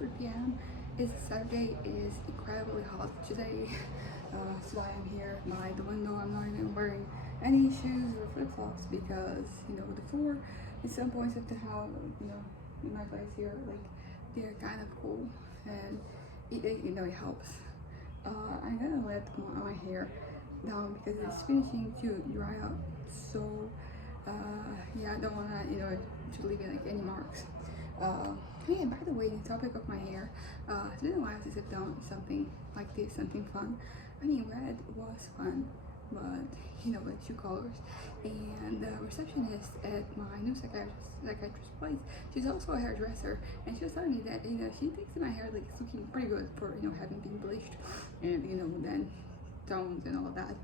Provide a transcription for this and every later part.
3 p.m. It's Saturday. It is incredibly hot today. So I am here by the window. I'm not even wearing any shoes or flip-flops because the floor at some points of the house, in my place here, like they're kind of cool, and it helps. I'm gonna let my hair down because it's finishing to dry up. So yeah, I don't wanna to leave like any marks. Yeah, by the way, the topic of my hair, it's been a while since I've done something like this, something fun. I mean, red was fun, but like two colors. And the receptionist at my new psychiatrist place, she's also a hairdresser, and she was telling me that she thinks that my hair like is looking pretty good for having been bleached, and then tones and all of that.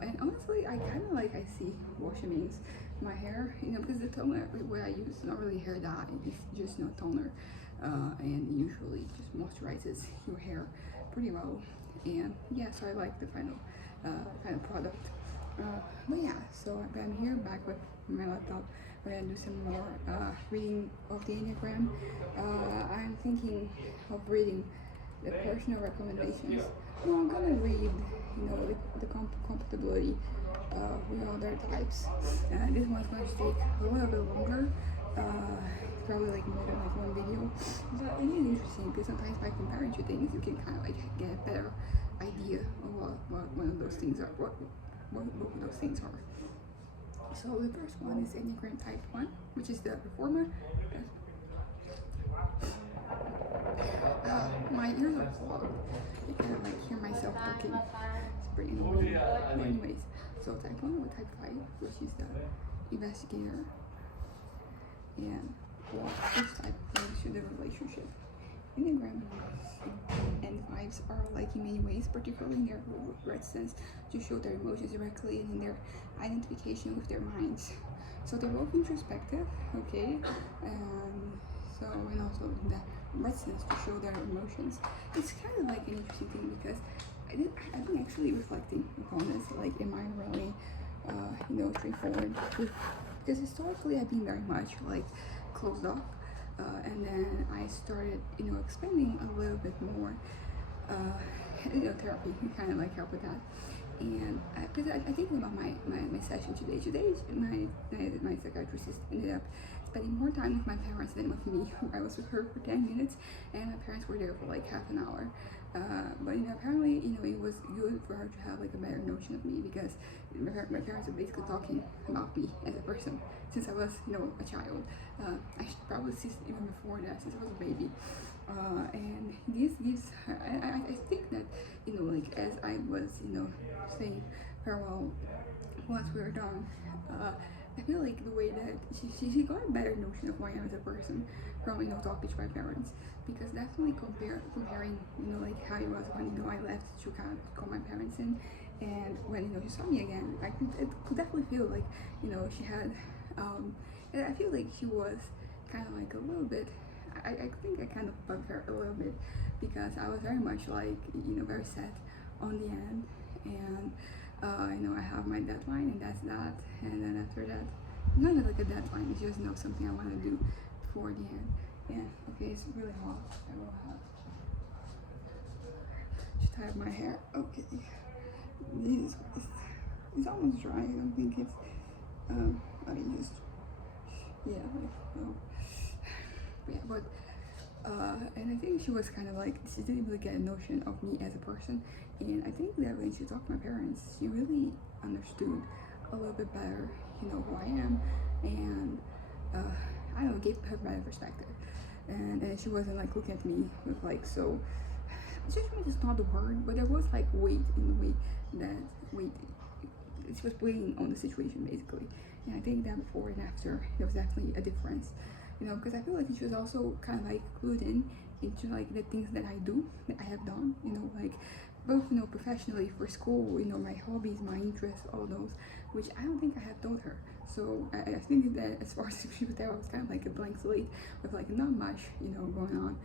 And honestly, I kind of like I see what she means. My hair, because the toner what I use is not really hair dye, it's just toner, and usually just moisturizes your hair pretty well. And yeah, so I like the final product. But yeah, so I'm here back with my laptop. We're gonna do some more reading of the enneagram. I'm thinking of reading the personal recommendations. No, I'm gonna read the compatibility with other types. This one's going to take a little bit longer, probably like more than like one video, but it is interesting because sometimes by comparing two things you can kind of like get a better idea of what one of those things are, what both of those things are. So the first one is Enneagram Type 1, which is the reformer. My ears are clogged. I kind of like hear myself talking. It's pretty annoying. But anyways, so Type 1 with Type 5, which is the investigator. And which type brings to the relationship. Enneagram and 5s are alike in many ways, particularly in their reticence to show their emotions directly and in their identification with their minds. So they're both introspective, okay, and also the reticence to show their emotions. It's kind of like an interesting thing because I've been actually reflecting upon this, like, am I really, straightforward? Because historically I've been very much like closed off, and then I started, expanding a little bit more. Therapy can kind of like help with that. And because I think about my session today. Today, my psychiatrist ended up spending more time with my parents than with me. I was with her for 10 minutes, and my parents were there for like half an hour. But apparently, it was good for her to have like a better notion of me because my parents were basically talking about me as a person since I was, a child. Actually, probably since even before that, since I was a baby. And this gives her, I think that, like as I was, saying farewell once we were done, I feel like the way that she got a better notion of who I am as a person from, talking to my parents. Because definitely comparing, like how it was when, I left to kind of call my parents in, and when, she saw me again, I could definitely feel like, she had, and I feel like she was kind of like a little bit, I think I kind of bugged her a little bit because I was very much like, very set on the end, and I have my deadline and that's that, and then after that, not like a deadline, it's just something I want to do before the end. Yeah, okay, it's really hot. I will have to tie up my hair. Okay, it's almost dry. I don't think it's I just yeah, but and I think she was kind of like, she didn't really get a notion of me as a person, and I think that when she talked to my parents, she really understood a little bit better, who I am, and I don't know, gave her better perspective, and she wasn't like looking at me with like, so judgment is not the word, but there was like weight in the way that she was weighing on the situation basically, and I think that before and after there was definitely a difference. Because I feel like she was also kind of like clued in into like the things that I do, that I have done, like both, professionally for school, my hobbies, my interests, all those, which I don't think I have told her. So I think that as far as she was there, I was kind of like a blank slate with like not much, going on.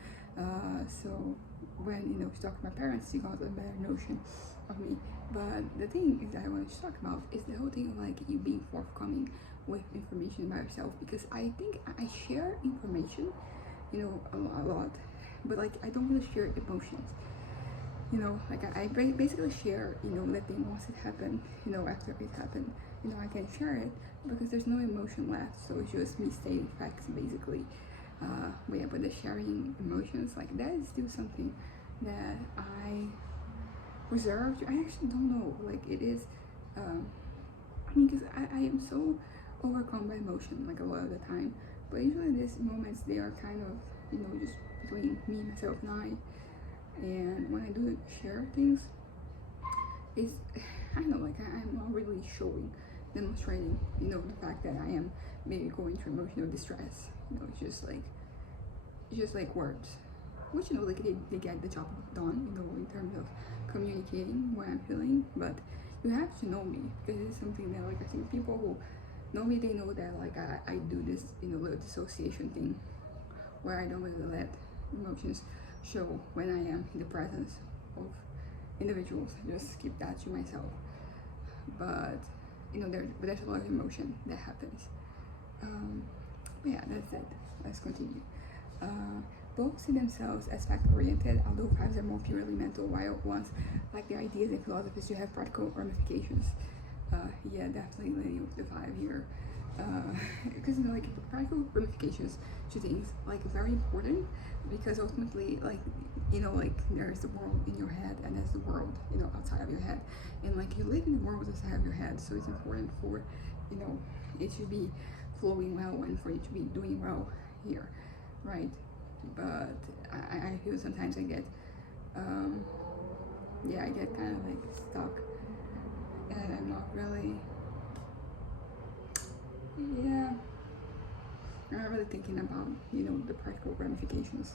So when, she talked to my parents, she got a better notion of me. But the thing is that I wanted to talk about is the whole thing of like you being forthcoming with information about yourself, because I think I share information, a lot, but like I don't really share emotions. You know, like I basically share, you know, the thing once it happened, you know, after it happened, you know, I can share it because there's no emotion left. So it's just me stating facts basically. But yeah, but the sharing emotions, like that is still something that I reserved. I actually don't know, like it is, I mean, because I am so overcome by emotion, like a lot of the time. But usually these moments, they are kind of, you know, just between me, myself, and I. And when I do share things, it's, I don't know, like I'm not really showing, demonstrating, you know, the fact that I am maybe going through emotional distress. You know, it's just like words, which, you know, like they get the job done, you know, in terms of communicating what I'm feeling. But you have to know me, because it's something that, like, I think people who know me, they know that, like, I do this, you know, little dissociation thing where I don't really let emotions show when I am in the presence of individuals. I just keep that to myself. But you know, there's a lot of emotion that happens. But yeah, that's it. Let's continue. Both see themselves as fact-oriented, although fives are more purely mental, while ones, like their ideas and philosophies, to have practical ramifications. Yeah, definitely the five here. Because you know, like practical ramifications to things, like very important, because ultimately, like, you know, like there's the world in your head and there's the world, you know, outside of your head, and like you live in the world outside of your head. So it's important for, you know, it to be flowing well and for you to be doing well here, right? But I feel sometimes I get yeah, I get kind of like stuck, and I'm not really, yeah, I'm not really thinking about, you know, the practical ramifications.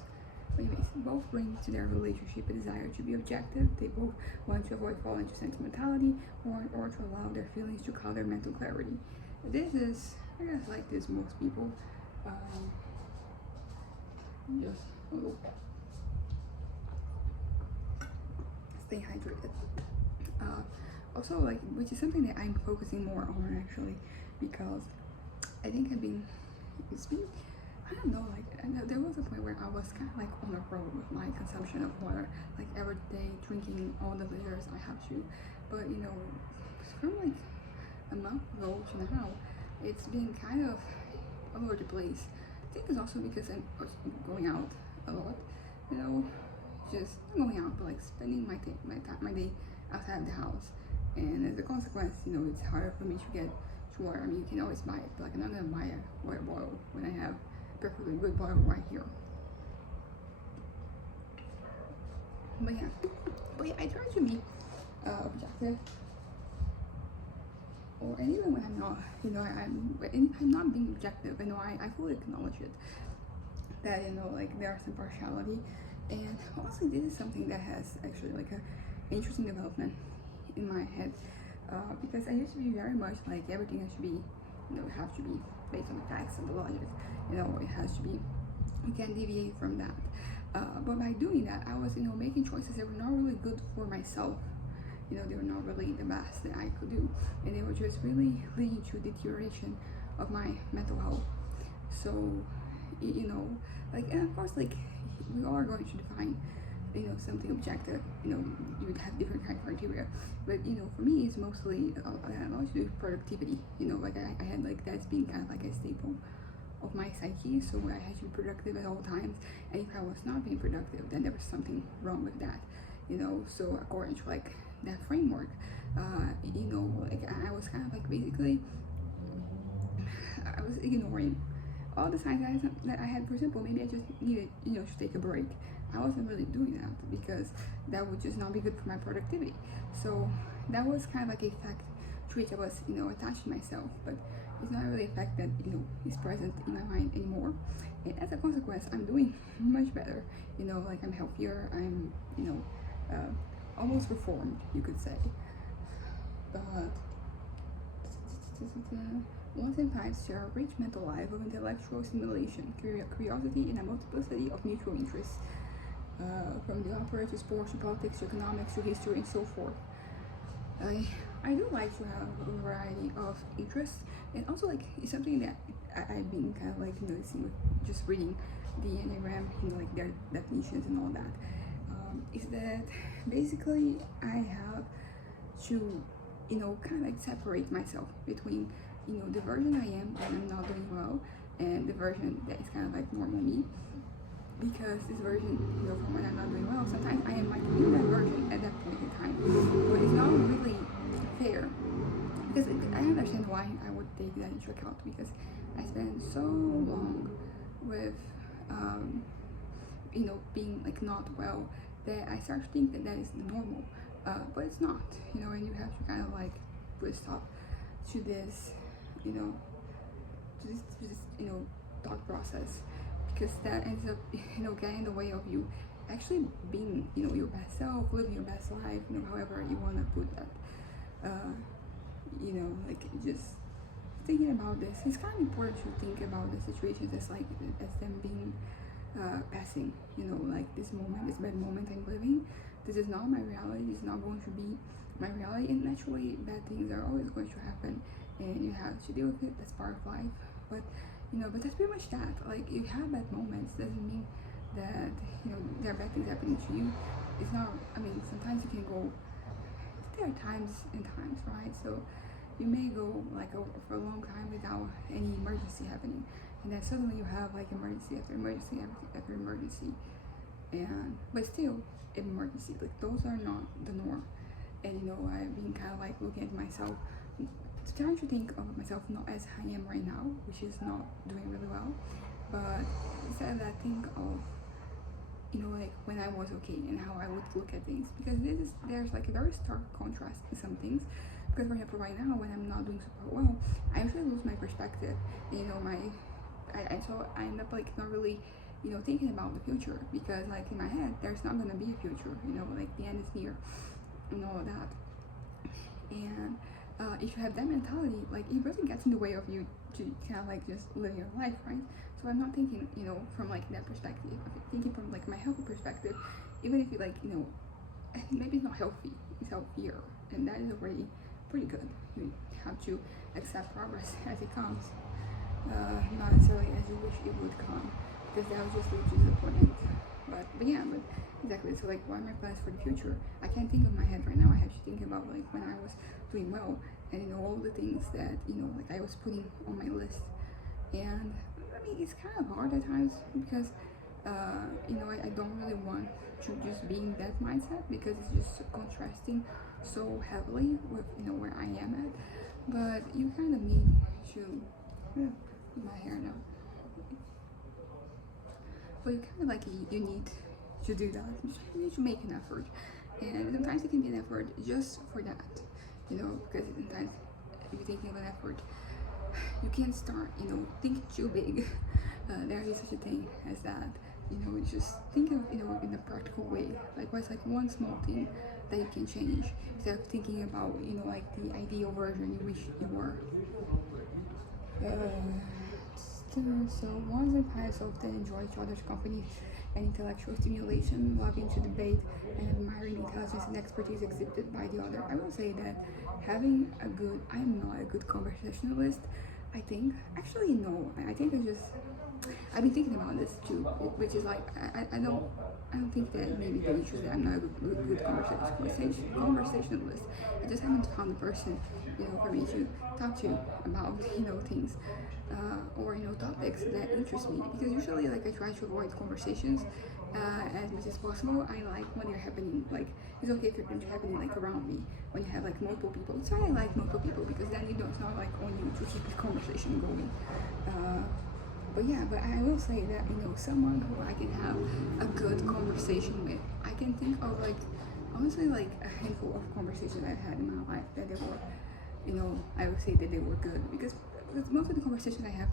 But anyways, both bring to their relationship a desire to be objective. They both want to avoid falling into sentimentality or to allow their feelings to cloud their mental clarity. This is, I guess, like this most people. Just a little, stay hydrated. Also, like, which is something that I'm focusing more on actually, because I think it's been, I don't know, like, there was a point where I was kind of like on a road with my consumption of water, like every day drinking all the liters I have to. But you know, from like a month ago to now, it's been kind of all over the place. I think it's also because I'm going out a lot, you know, just not going out, but like spending my day outside of the house. And as a consequence, you know, it's harder for me to get to water. I mean, you can always buy it, but like I'm not gonna buy a water bottle when I have perfectly good bottle right here. But yeah, I try to be objective, and even when I'm not, you know, I'm not being objective. You know, I fully acknowledge it, that, you know, like there are some partiality, and honestly, this is something that has actually like a interesting development in my head, because I used to be very much like everything has to be, you know, it has to be based on the facts and the logic, you know, it has to be, you can't deviate from that. But by doing that, I was, you know, making choices that were not really good for myself. You know, they were not really the best that I could do, and they were just really leading to deterioration of my mental health. So, you know, like, and of course, like, we all are going to define, you know, something objective. You know, you would have different kind of criteria, but you know, for me, it's mostly a lot to do with productivity. You know, like I had like that's being kind of like a staple of my psyche, so I had to be productive at all times, and if I was not being productive, then there was something wrong with that. You know, so according to like that framework, you know, like I was kind of like basically, I was ignoring all the signs that I had. For example, maybe I just needed, you know, to take a break. I wasn't really doing that because that would just not be good for my productivity. So that was kind of like a fact to which I was, you know, attached to myself, but it's not really a fact that, you know, is present in my mind anymore. And as a consequence, I'm doing much better. You know, like I'm healthier. I'm, you know, almost reformed, you could say. But ones and fives share a rich mental life of intellectual stimulation, curiosity, and a multiplicity of mutual interests. From the opera to sports to politics to economics to history and so forth. I do like to have a variety of interests, and also like it's something that I've been kind of like noticing with just reading the enneagram, like their definitions and all that. Is that basically I have to, kind of like separate myself between, the version I am when I'm not doing well, and the version that is kind of like normal me. Because this version, from when I'm not doing well, sometimes I am like in that version at that point in time. But it's not really fair. Because I understand why I would take that into account, because I spent so long with, being like not well, that I start to think that that is the normal. But it's not, and you have to kind of like put a stop to this, thought process, because that ends up, getting in the way of you actually being, your best self, living your best life, however you want to put that. Like just thinking about this, it's kind of important to think about the situations as like as them being passing. Like this moment, this bad moment I'm living. This is not my reality. This is not going to be my reality, and naturally, bad things are always going to happen, and you have to deal with it. That's part of life. But that's pretty much that. Like, you have bad moments doesn't mean that there are bad things happening to you. It's not. I mean, sometimes you can go. There are times and times, right? So you may go like for a long time without any emergency happening, and then suddenly you have like emergency after emergency after emergency, and but still emergency. Like, those are not the norm. And I've been kind of like looking at myself, trying to think of myself not as I am right now, which is not doing really well, but instead of that, think of like when I was okay and how I would look at things, because there's like a very stark contrast in some things. Because for example, right now when I'm not doing super well, I usually lose my perspective. So I end up like not really thinking about the future, because like in my head there's not gonna be a future. Like the end is near and all of that. And if you have that mentality, like it really gets in the way of you to kind of like just live your life, right? So I'm not thinking, from like that perspective. I'm thinking from like my healthy perspective. Even if you like, maybe it's not healthy, it's healthier, and that is already pretty good. You have to accept progress as it comes, not necessarily as you wish it would come, because that would just lead to disappointment. But exactly. So like, what are my plans for the future? I can't think of my head right now. I have to think about like when I was doing well, and all the things that like I was putting on my list. And I mean, it's kind of hard at times, because I don't really want to just be in that mindset, because it's just contrasting so heavily with where I am at. But you kind of need to my hair now. But you kind of like you need to do that. You need to make an effort, and sometimes it can be an effort just for that, because sometimes if you're thinking of an effort, you can't start, think too big. There is such a thing as that. Just think of, in a practical way. Like, what's like one small thing that you can change, instead of thinking about, like the ideal version you wish you were. So ones and pies often enjoy each other's company and intellectual stimulation, loving to debate and admiring the intelligence and expertise exhibited by the other. I will say that I'm not a good conversationalist. I think, actually no, I think I've been thinking about this too, which is like, I don't think that maybe the issue is that I'm not a good conversationalist. I just haven't found a person, for me to talk to about, things, or, topics that interest me. Because usually, like, I try to avoid conversations as much as possible. I like when they're happening, like, it's okay if they're happening, like, around me, when you have, like, multiple people. That's why I like multiple people, because then it's not, like, on you to keep the conversation going. But I will say that, someone who I can have a good conversation with, I can think of, like, honestly, like, a handful of conversations I've had in my life that they were, I would say that they were good, because most of the conversations I have,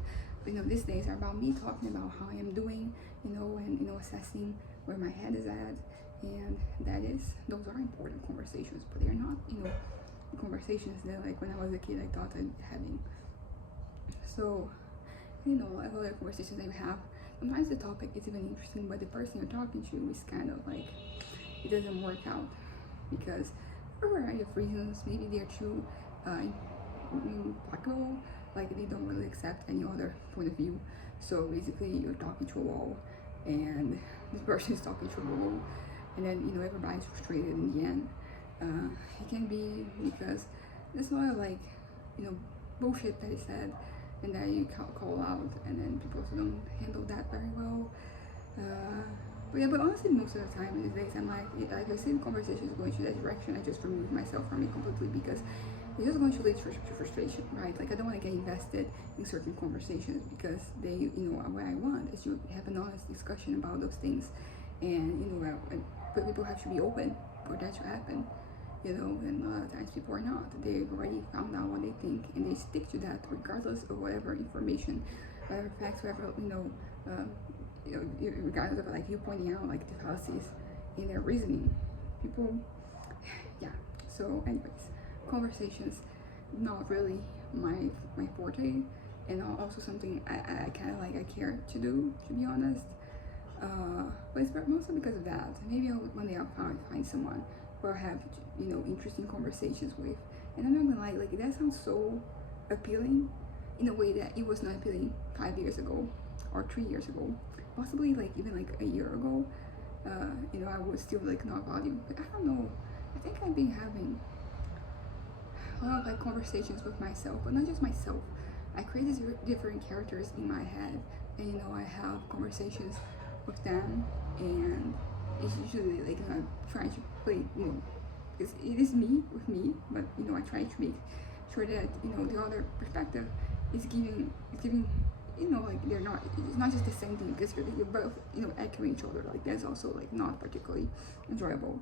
these days are about me talking about how I am doing, and, assessing where my head is at, and those are important conversations, but they're not, conversations that, like, when I was a kid, I thought I'd having. So, like other conversations I have, sometimes the topic is even interesting, but the person you're talking to is kind of like, it doesn't work out, because for a variety of reasons. Maybe they're too implacable, like they don't really accept any other point of view. So basically, you're talking to a wall, and this person is talking to a wall, and then everybody's frustrated in the end. It can be because there's a lot of bullshit that is said, and that you call out, and then people also don't handle that very well. But yeah, but honestly, most of the time these days, I'm like I see the conversation is going to that direction, I just remove myself from it completely, because it's just going to lead to frustration, right? Like, I don't want to get invested in certain conversations, because they, what I want is to have an honest discussion about those things, and but people have to be open for that to happen. And a lot of times people are not. They've already found out what they think, and they stick to that regardless of whatever information, whatever facts, whatever regardless of you pointing out the fallacies in their reasoning. People, yeah. So, anyways, conversations not really my forte, and also something I kind of I care to do, to be honest. But it's mostly because of that. Maybe one day I'll find someone who I have interesting conversations with, and I'm not gonna lie, that sounds so appealing in a way that it was not appealing 5 years ago or 3 years ago, possibly even a year ago. I would still not value, but I don't know. I think I've been having a lot of conversations with myself, but not just myself. I create these different characters in my head, and I have conversations with them, and it's usually I'm trying to play, because it is me with me, but I try to make sure that the other perspective is giving they're not, it's not just the same thing, because you're both echoing each other. That's also not particularly enjoyable.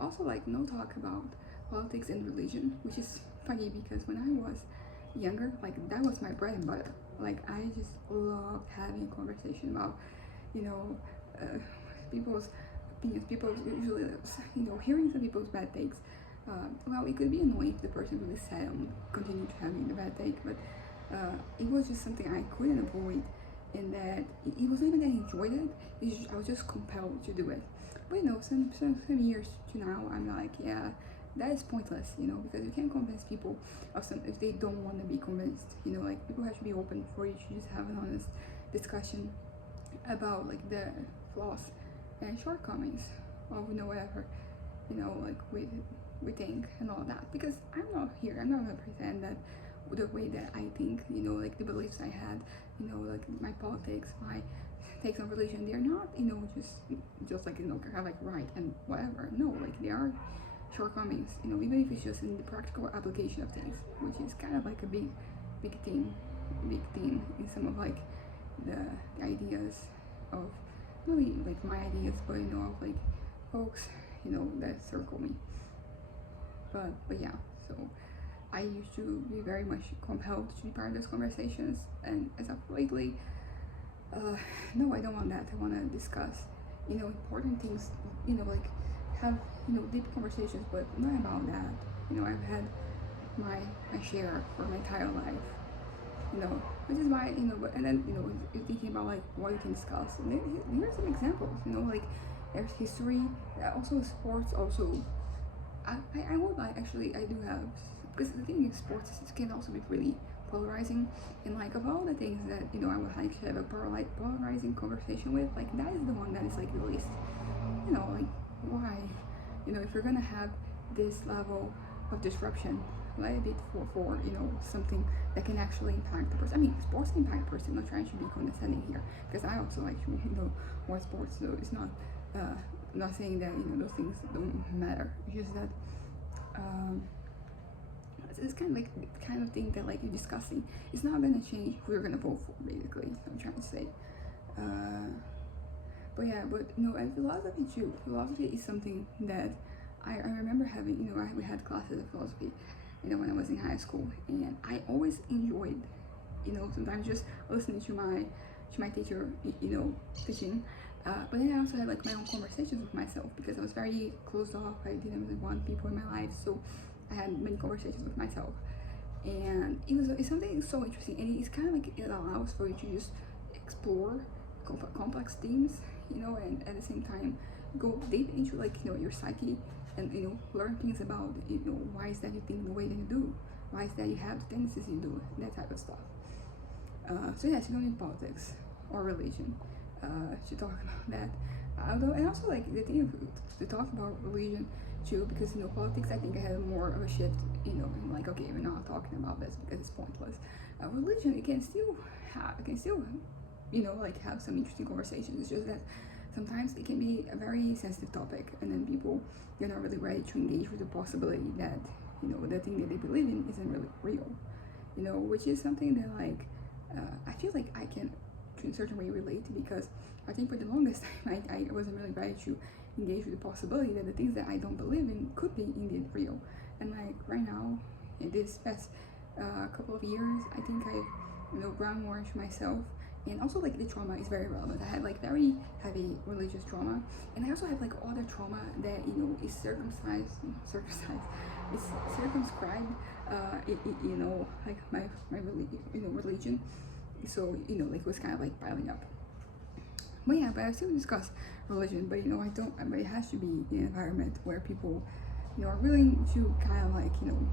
Also no talk about politics and religion, which is funny, because when I was younger, that was my bread and butter. I just loved having a conversation about people's opinions, people usually hearing some people's bad takes. Well, it could be annoying if the person really said and continued having the bad take, but it was just something I couldn't avoid, and that it wasn't even that I enjoyed it. I was just compelled to do it. But some years to now, I'm yeah, that is pointless, because you can't convince people of something if they don't want to be convinced. People have to be open for you to just have an honest discussion about the flaws and shortcomings of whatever we think and all that. Because I'm not gonna pretend that the way that I think, the beliefs I had, my politics, my takes on religion, they're not, just kind of right and whatever. No, there are shortcomings, even if it's just in the practical application of things, which is kind of a big theme in some of the ideas of, not really my ideas, but of folks, that circle me. But yeah, so I used to be very much compelled to be part of those conversations, and as of lately, no, I don't want that. I want to discuss, important things, have, deep conversations, but not about that. I've had my share for my entire life, which is why, but, and then, you're thinking about what you can discuss. And here are some examples, there's history, also sports, also, I would actually, I do have, because the thing is, sports can also be really polarizing, and of all the things that I would like to have a polarizing conversation with, that is the one that is the least, why, if you're gonna have this level of disruption, let it be for something that can actually impact the person. I mean, sports can impact the person. I'm not trying to be condescending here, because I also like to watch sports, so it's not not saying that those things don't matter. It's just that it's kind of the kind of thing that you're discussing. It's not gonna change who you're gonna vote for, basically. I'm trying to say. But yeah, and philosophy too. Philosophy is something that I remember having. We had classes of philosophy, when I was in high school, and I always enjoyed, sometimes just listening to my teacher, teaching. But then I also had my own conversations with myself, because I was very closed off. I didn't really want people in my life, so I had many conversations with myself, and it's something so interesting, and it's kind of it allows for you to just explore complex themes, you know, and at the same time go deep into like, you know, your psyche, and, you know, learn things about, you know, why is that you think the way that you do, why is that you have the tendencies you do, that type of stuff. So yes, you don't need politics or religion to talk about that. Although, and also like the thing to talk about religion too, because, you know, politics, I think I had more of a shift, you know, in like, okay, we're not talking about this because it's pointless. Religion, it can still you know, like have some interesting conversations. It's just that sometimes it can be a very sensitive topic, and then people, they're not really ready to engage with the possibility that, you know, the thing that they believe in isn't really real, you know, which is something that like I feel like I can to a certain way relate to, because I think for the longest time I wasn't really ready to engage with the possibility that the things that I don't believe in could be indeed real. And like right now, in this past couple of years, I think I've, you know, grown more into myself. And also like the trauma is very relevant. I had like very heavy religious trauma, and I also have like other trauma that, you know, is circumscribed, it's circumscribed, you know, like my religion. So, you know, like it was kind of like piling up. But yeah, but I still discuss religion, but, you know, I don't, but it has to be in an environment where people, you know, are willing to kind of like, you know,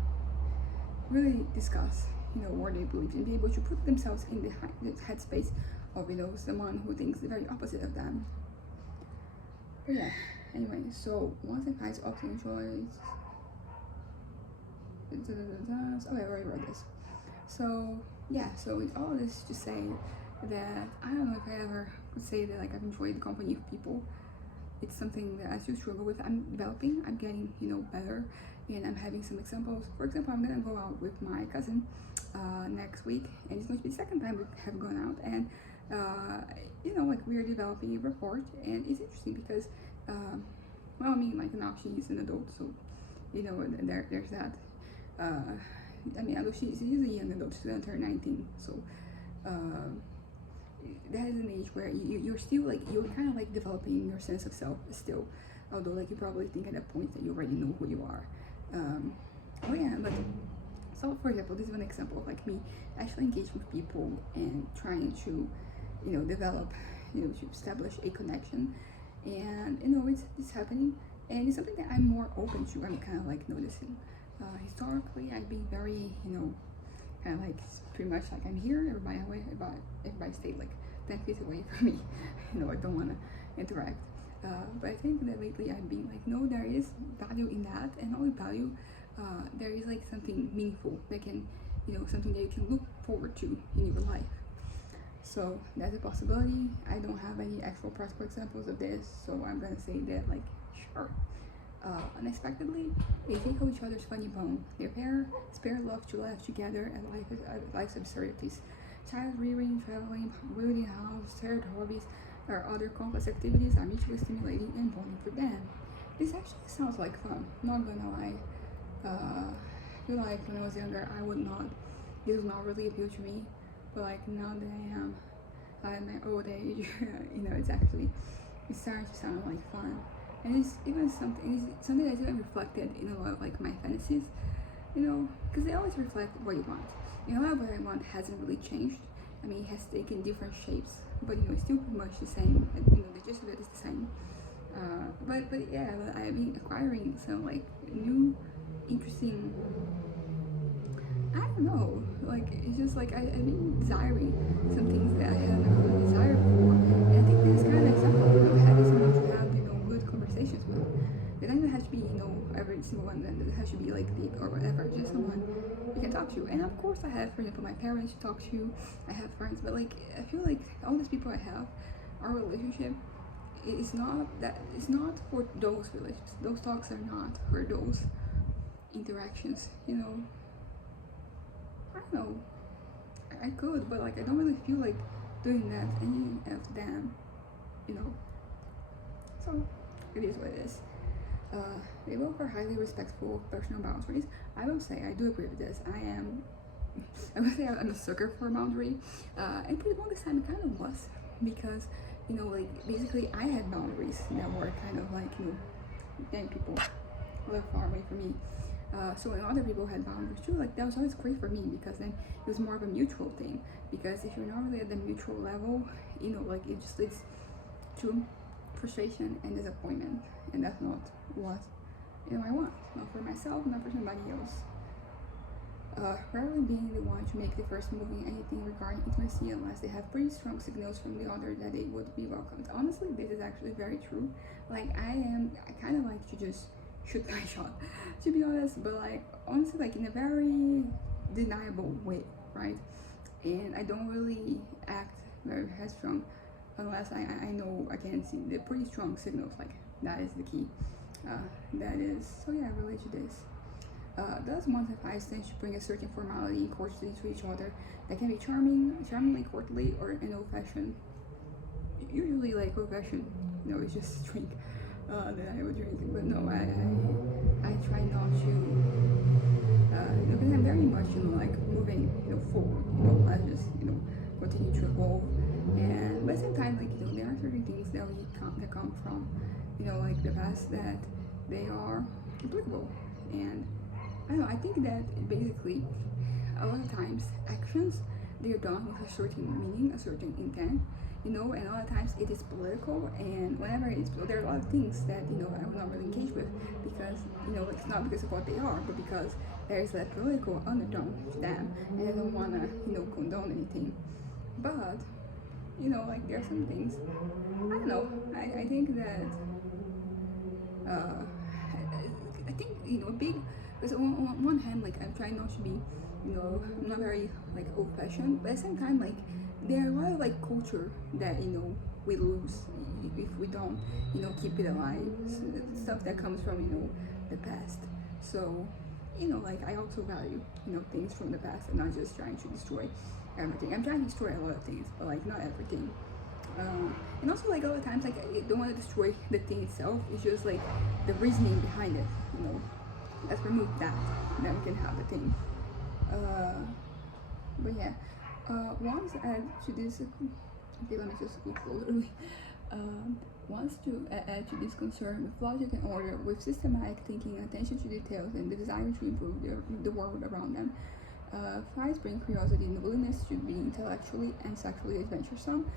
really discuss, you know, what they believe, and be able to put themselves in the headspace of, you know, someone who thinks the very opposite of them. But yeah, anyway, so once I guys often enjoys, oh, I already read this. So yeah, so with all this to say that I don't know if I ever could say that like I've enjoyed the company of people. It's something that I still struggle with. I'm developing, I'm getting, you know, better, and I'm having some examples. For example, I'm gonna go out with my cousin next week, and it's going to be the second time we have gone out, and you know, like we are developing a rapport, and it's interesting because well, I mean, like now she's an adult, so, you know, there's that. I mean, although she's a young adult, she's gonna turn 19, so that is an age where you're still like, you're kind of like developing your sense of self still, although like you probably think at that point that you already know who you are. Oh yeah, but so for example, this is an example of like me actually engaging with people and trying to, you know, develop, you know, to establish a connection, and, you know, it's happening, and it's something that I'm more open to. I'm kind of like noticing. Historically, I've been very, you know, kind of like pretty much like I'm here, everybody stayed like 10 feet away from me. You know, I don't want to interact. But I think that lately I've been like, no, there is value in that, and not only value, there is like something meaningful that can, you know, something that you can look forward to in your life. So that's a possibility. I don't have any actual practical examples of this, so I'm gonna say that like, sure. Unexpectedly, they tickle each other's funny bone. Their pair spare love to laugh together at life's absurdities. Child rearing, traveling, building a house, shared hobbies, or other complex activities are mutually stimulating and bonding for them. This actually sounds like fun, not gonna lie. I feel like when I was younger, this would not really appeal to me, but like now that I am at my old age, you know, it's starting to sound like fun. And it's even something that's even reflected in a lot of like my fantasies, you know, because they always reflect what you want. You know, what I want hasn't really changed. I mean, it has taken different shapes, but, you know, it's still pretty much the same. And, you know, the gist of it is the same. But yeah, I've been acquiring some like new, interesting. I don't know, like it's just like I've been desiring some things that I haven't really desired before, and I think this is kind of an example of, you know, having someone to have, you know, good conversations with. It doesn't have to be, you know, every single one, and it has to be like deep or whatever, just someone you can talk to. And of course I have, for example, my parents to talk to, I have friends, but like I feel like all these people I have, our relationship, it's not for those relationships. Those talks are not for those interactions, you know. I don't know, I could, but like I don't really feel like doing that any of them, you know. So it is what it is. They both are highly respectful of personal boundaries. I will say I do agree with this. I would say I'm a sucker for a boundary, and for the longest time it kind of was, because, you know, like basically I had boundaries that were kind of like, you know, getting people a little far away from me. So when other people had boundaries too, like that was always great for me because then it was more of a mutual thing. Because if you're not really at the mutual level, like it just leads to frustration and disappointment, and that's not what I want. Not for myself, not for somebody else. Rarely being the one to make the first move in anything regarding intimacy unless they have pretty strong signals from the other that they would be welcomed. Honestly, this is actually very true. Like I kind of like to just shoot my shot, to be honest, but like honestly, like in a very deniable way, right? And I don't really act very headstrong unless I know I can see the pretty strong signals. Like that is the key. That is so. Yeah, I relate to this. Thus, one advice tends to bring a certain formality and courtesy to each other that can be charmingly courtly, or an old-fashioned. Usually, like old-fashioned, it's just drink that I would drink. But no, I try not to, because I'm very much, like moving, forward. I just, continue to evolve. And but sometimes, like, there are certain things that come from, like the past that they are applicable. And I don't know, I think that basically a lot of times actions, they're done with a certain meaning, a certain intent, and a lot of times it is political. And whenever it's, there are a lot of things that I will not really engage with because it's not because of what they are, but because there's that political undertone to them, and I don't want to condone anything. But like there are some things, I don't know, I think that I think a big, because on one hand, like I'm trying not to be, I'm not very like old-fashioned, but at the same time, like there are a lot of like culture that we lose if we don't keep it alive. So, stuff that comes from the past. So like I also value things from the past and not just trying to destroy everything. I'm trying to destroy a lot of things, but like not everything. And also like a lot of times, like I don't want to destroy the thing itself. It's just like the reasoning behind it. Let's remove that, then we can have the thing. But yeah, once add to this, okay, let me just go slowly. Wants to add to this concern with logic and order, with systematic thinking, attention to details, and the desire to improve the world around them. Fries bring curiosity and the willingness to be intellectually and sexually adventuresome,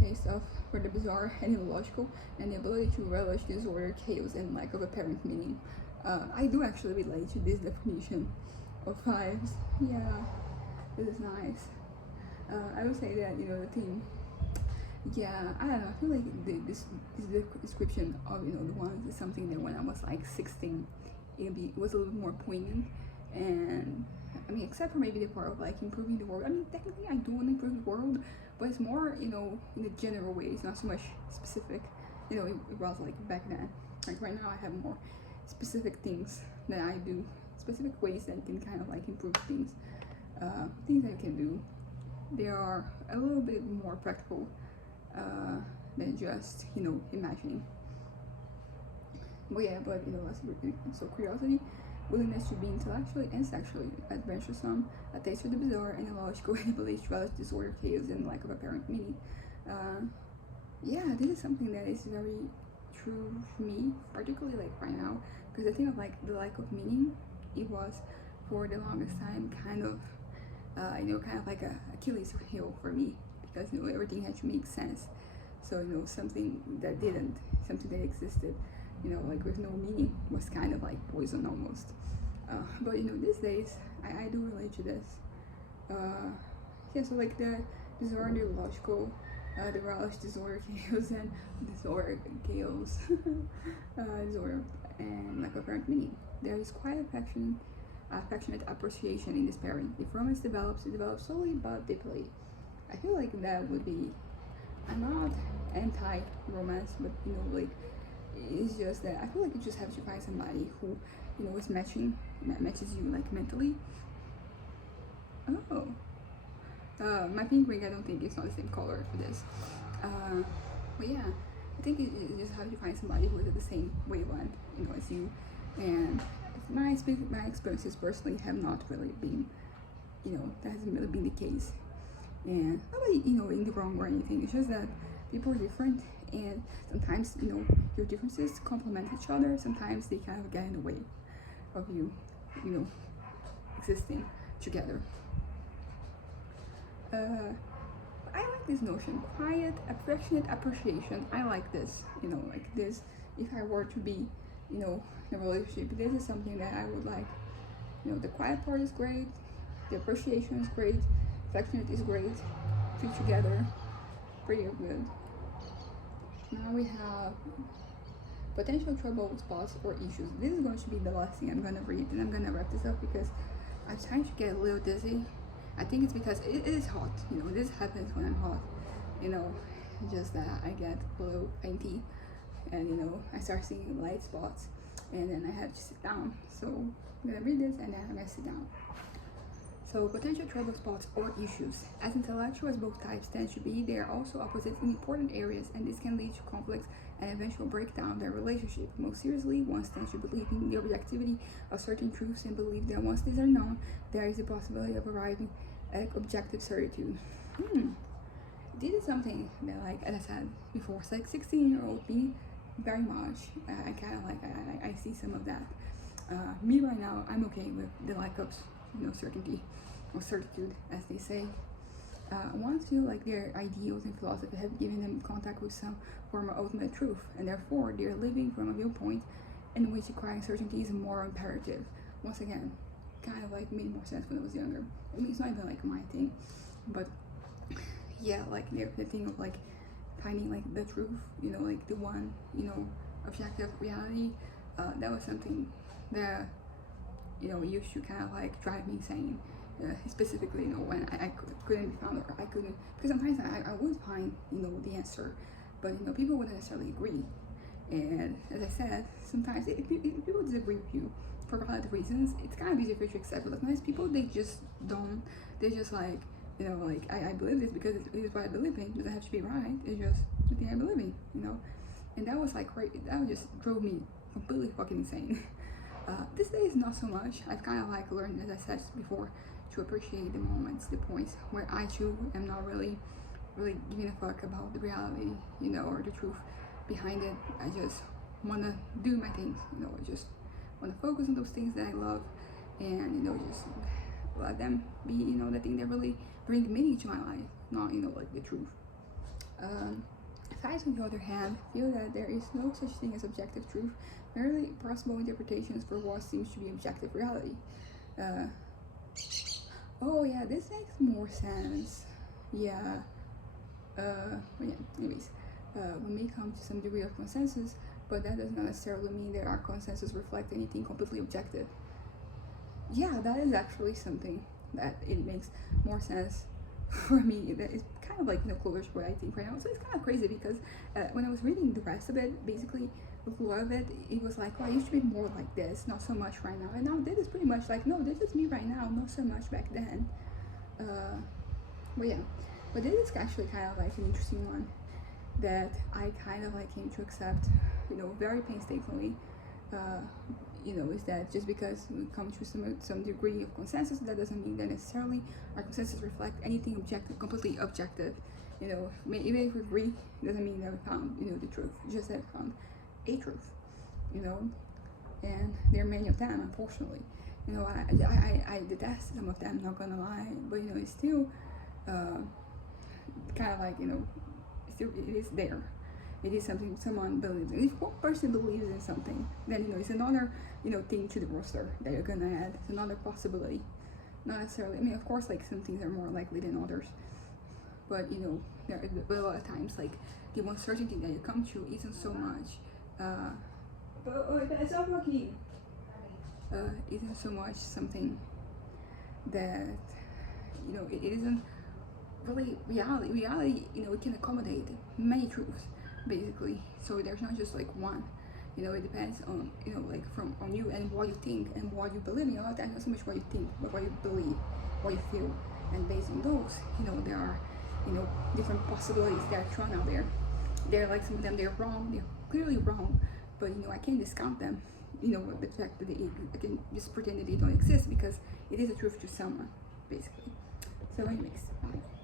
taste for the bizarre and illogical, and the ability to relish disorder, chaos, and lack of apparent meaning. I do actually relate to this definition of fives. Yeah, this is nice. I would say that the theme. Yeah, I don't know. I feel like this description of the ones is something that when I was like 16, it was a little more poignant. And I mean, except for maybe the part of like improving the world. I mean, technically, I do want to improve the world, but it's more in a general way. It's not so much specific. It was like back then. Like right now, I have more specific things that I do, specific ways that can kind of like improve things. Things that I can do. They are a little bit more practical than just imagining. But yeah, so curiosity, willingness to be intellectually and sexually adventuresome, a taste for the bizarre and illogical, and ability to relish disorder, chaos, and lack of apparent meaning. Yeah, this is something that is very true for me, particularly like right now, because I think of like the lack of meaning. It was for the longest time kind of kind of like a Achilles heel for me, because everything had to make sense. So something that didn't, something that existed, like with no meaning, was kind of like poison almost. But these days I do relate to this. Yeah, so like the bizarre, the illogical, the relish, disorder, chaos, and disorder, chaos, disorder, and like apparent meaning. There is quite affectionate appreciation in this pairing. If romance develops, it develops slowly but deeply. I feel like that would be. I'm not anti-romance, but like it's just that I feel like you just have to find somebody who is matches you like mentally. Oh, my pink ring. I don't think it's not the same color for this. But yeah, I think you just have to find somebody who is at the same wavelength, as you. And my experiences personally have not really been, that hasn't really been the case. And nobody, in the wrong or anything. It's just that people are different, and sometimes, your differences complement each other. Sometimes they kind of get in the way. of you, you know, existing together. I like this notion, quiet, affectionate appreciation. I like this, you know, like this. If I were to be, you know, in a relationship, this is something that I would like. You know, the quiet part is great, the appreciation is great, affectionate is great, two together, pretty good. Now we have potential trouble spots or issues. This is going to be the last thing I'm gonna read, and I'm gonna wrap this up because I'm starting to get a little dizzy. I think it's because it is hot. You know, this happens when I'm hot. You know, just that I get a little fainty, and you know, I start seeing light spots, and then I have to sit down. So I'm gonna read this, and then I'm gonna sit down. So potential trouble spots or issues. As intellectual as both types tend to be, they are also opposites in important areas, and this can lead to conflicts and eventual breakdown of their relationship. Most seriously, one tends to believe in the objectivity of certain truths and believe that once these are known, there is a possibility of arriving at objective certitude. This is something that, like, as I said before, it's like 16-year-old me, very much. I kind of like, I see some of that. Me right now, I'm okay with the lack of, you know, certainty or certitude, as they say. One feel like their ideals and philosophy have given them contact with some form of ultimate truth, and therefore they're living from a viewpoint in which acquiring certainty is a moral imperative. Once again, kind of like made more sense when I was younger. I mean, it's not even like my thing, but yeah, like the thing of like finding like the truth, you know, like the one, you know, objective reality. That was something that, you know, used to kind of like drive me insane. Specifically, you know, when I couldn't be found, or I couldn't, because sometimes I would find, you know, the answer, but you know, people wouldn't necessarily agree. And as I said, sometimes if people disagree with you for valid reasons, it's kind of easy for you to accept. But sometimes people, they just don't. They just like, you know, like I believe this because it is what I believe in. It doesn't have to be right. It's just the thing I believe in, you know. And that was like that just drove me completely fucking insane. These days, not so much. I've kind of like learned, as I said before, to appreciate the moments, the points where I too am not really giving a fuck about the reality, you know, or the truth behind it. I just want to do my things, you know. I just want to focus on those things that I love, and you know, just let them be, you know, the thing that really bring meaning to my life, not, you know, like the truth. Science, on the other hand, feel that there is no such thing as objective truth, merely possible interpretations for what seems to be objective reality. Oh yeah, this makes more sense. Yeah. But yeah, anyways, we may come to some degree of consensus, but that does not necessarily mean that our consensus reflects anything completely objective. Yeah, that is actually something that it makes more sense for me. That is kind of like, you know, closer to what I think right now. So it's kind of crazy because when I was reading the rest of it, basically with a lot of it, it was like, oh, I used to be more like this, not so much right now. And now this is pretty much like, no, this is me right now, not so much back then. But yeah, but this is actually kind of like an interesting one that I kind of like came to accept, you know, very painstakingly. You know, is that just because we come to some degree of consensus, that doesn't mean that necessarily our consensus reflect anything objective, completely objective. You know, even if we agree, doesn't mean that we found, you know, the truth. Just that we found a truth, you know. And there are many of them, unfortunately. You know, I detest some of them, not gonna lie, but you know, it's still kind of like, you know, it is there. It is something someone believes in. If one person believes in something, then, you know, it's another, you know, thing to the roster that you're gonna add. It's another possibility. Not necessarily, I mean, of course, like some things are more likely than others, but you know, there are a lot of times like the one certainty that you come to isn't so much isn't so much something that, you know, it isn't really reality. You know, it can accommodate many truths, basically. So there's not just like one. You know, it depends on, you know, like on you and what you think and what you believe in. A lot of times, not so much what you think, but what you believe, what you feel, and based on those, you know, there are, you know, different possibilities that are thrown out there. They're like, some of them, they're wrong, they're clearly wrong, but you know, I can't discount them. You know, the fact that I can just pretend that they don't exist because it is a truth to someone, basically. So anyways, bye.